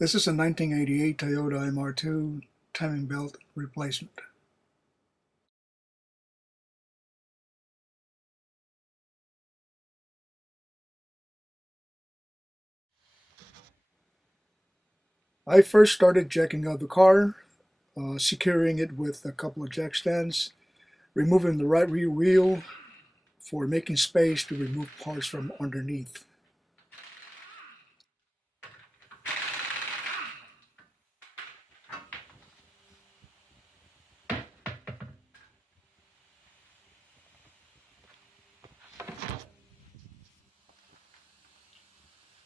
This is a 1988 Toyota MR2 timing belt replacement. I first started jacking out the car, securing it with a couple of jack stands, removing the right rear wheel for making space to remove parts from underneath.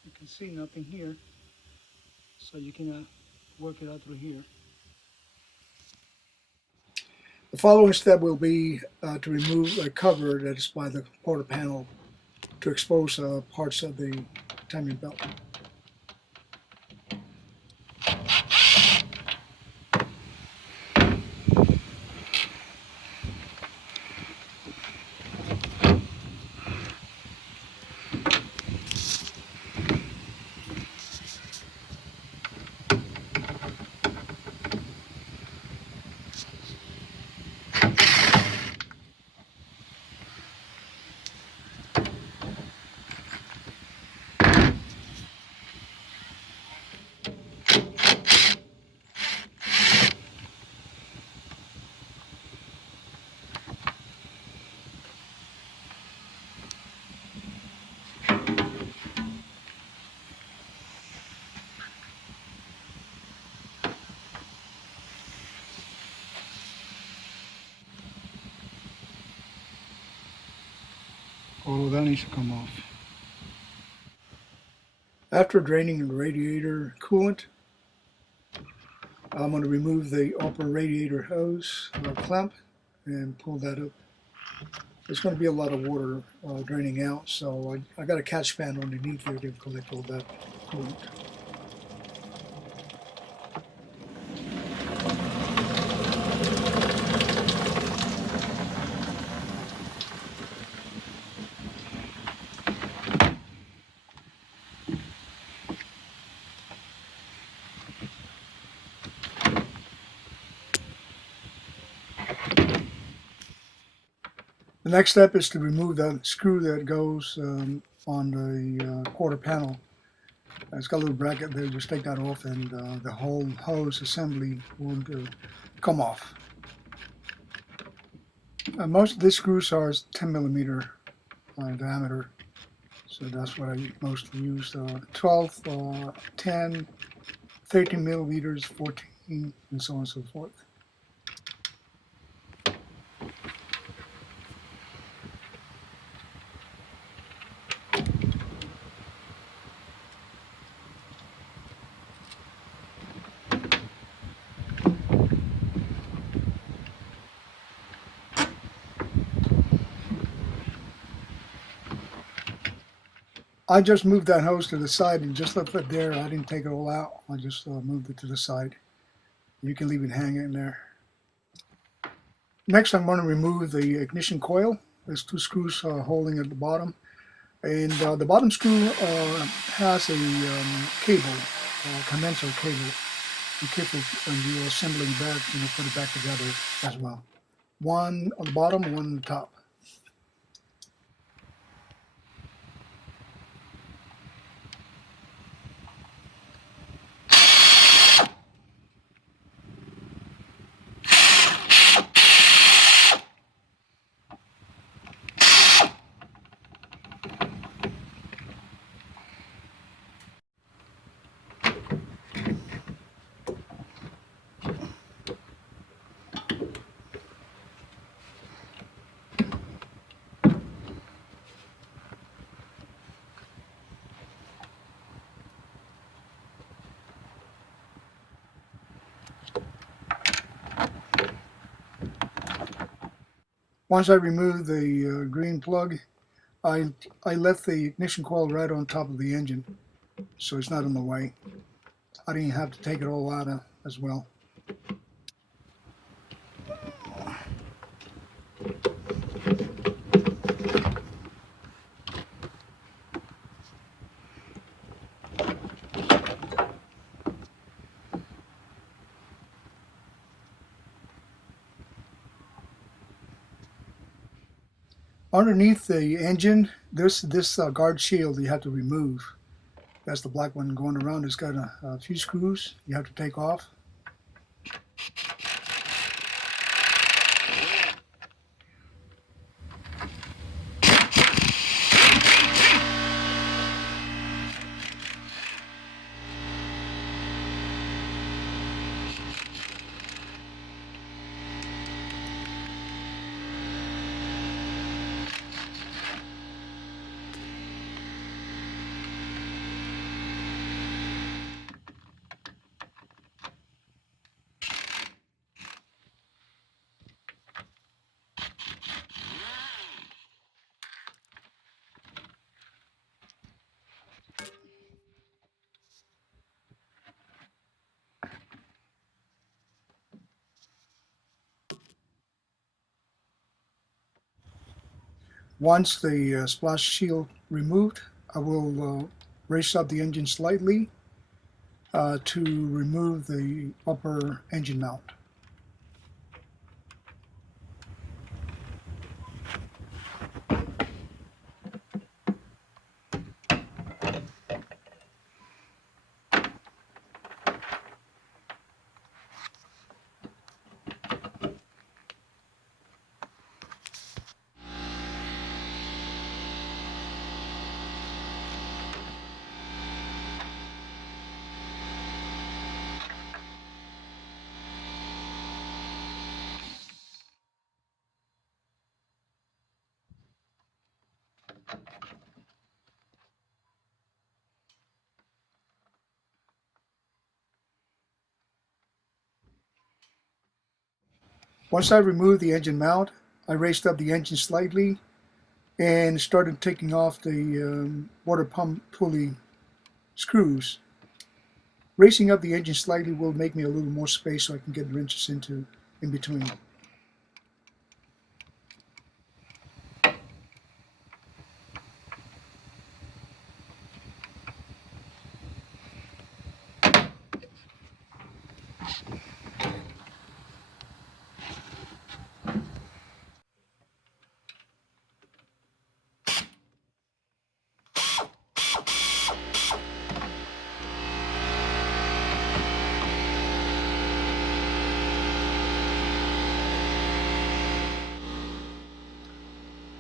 You can see nothing here, so you can work it out through here. The following step will be to remove a cover that is by the quarter panel to expose parts of the timing belt. All of that needs to come off. After draining the radiator coolant, I'm going to remove the upper radiator hose clamp and pull that up. There's going to be a lot of water draining out, so I got a catch pan underneath there to collect all that coolant. The next step is to remove that screw that goes on the quarter panel. It's got a little bracket there, just take that off and the whole hose assembly will come off. Most of these screws are 10 millimeter diameter, so that's what I mostly use. 12, 10, 13 millimeters, 14, and so on and so forth. I just moved that hose to the side and just left it there. I didn't take it all out. I just moved it to the side. You can leave it hanging there. Next, I'm going to remove the ignition coil. There's two screws holding at the bottom. And the bottom screw has a cable, condenser cable. Be careful when you're assembling back, put it back together as well. One on the bottom, one on the top. Once I removed the green plug, I left the ignition coil right on top of the engine, so it's not in the way. I didn't have to take it all out as well. Underneath the engine, this guard shield you have to remove. That's the black one going around. It's got a few screws you have to take off. Once the splash shield removed, I will raise up the engine slightly to remove the upper engine mount. Once I removed the engine mount, I raised up the engine slightly and started taking off the water pump pulley screws. Raising up the engine slightly will make me a little more space so I can get the wrenches in between.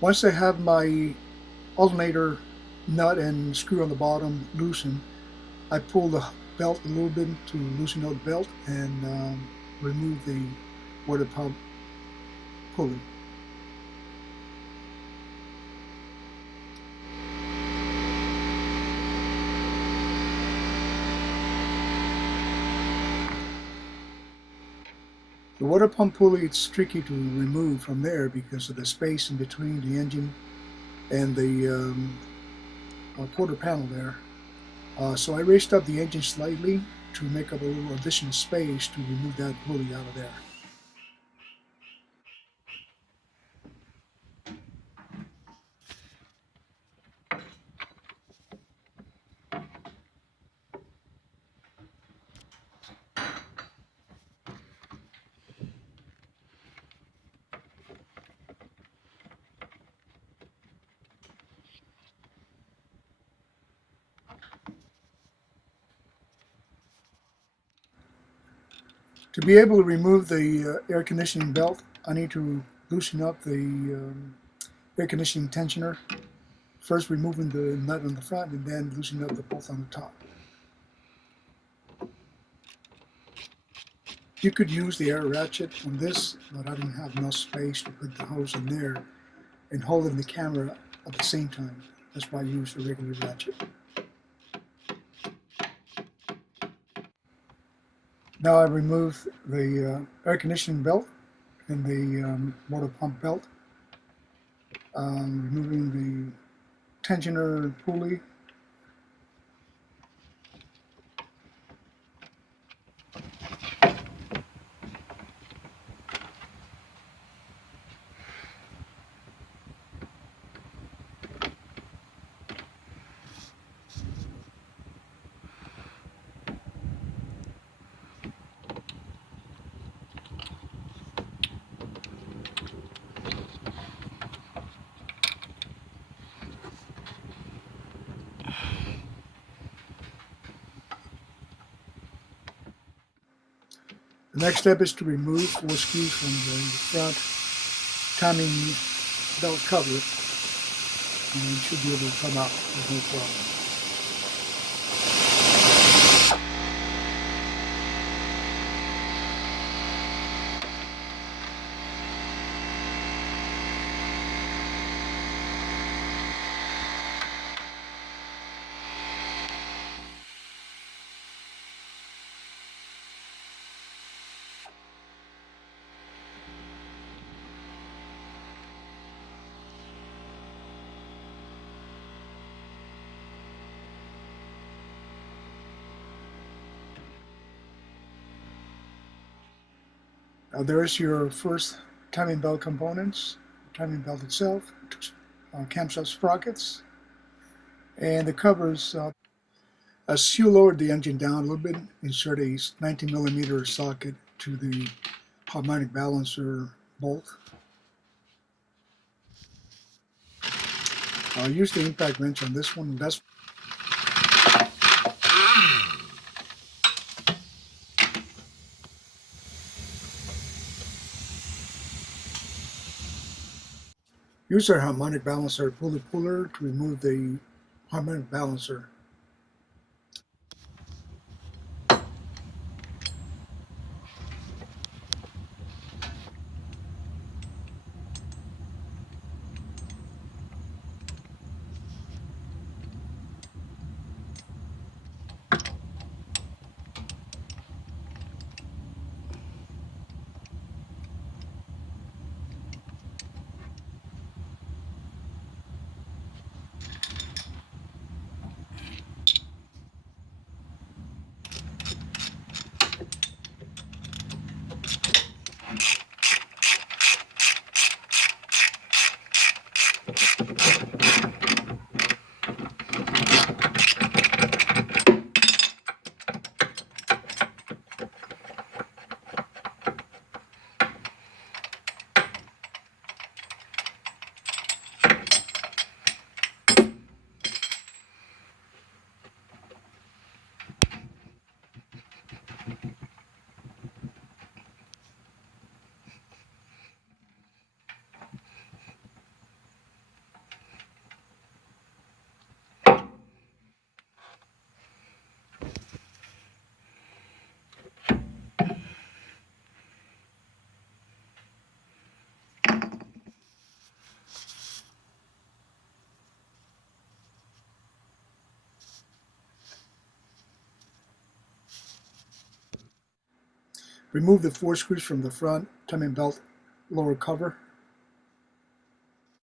Once I have my alternator nut and screw on the bottom loosened, I pull the belt a little bit to loosen out the belt and remove the water pump pulley. The water pump pulley, it's tricky to remove from there because of the space in between the engine and the quarter panel there. So I raised up the engine slightly to make up a little additional space to remove that pulley out of there. To be able to remove the air conditioning belt, I need to loosen up the air conditioning tensioner. First removing the nut on the front and then loosening up the bolt on the top. You could use the air ratchet on this, but I didn't have enough space to put the hose in there and holding the camera at the same time. That's why I used a regular ratchet. Now I remove the air conditioning belt and the water pump belt, removing the tensioner pulley. The next step is to remove 4 screws from the front timing belt cover, and it should be able to come out with no problem. Now there's your first timing belt components, timing belt itself, camshaft sprockets, and the covers. As you lower the engine down a little bit, insert a 19mm socket to the harmonic balancer bolt. I'll use the impact wrench on this one. Use our harmonic balancer puller to remove the harmonic balancer. Remove the 4 screws from the front timing belt lower cover.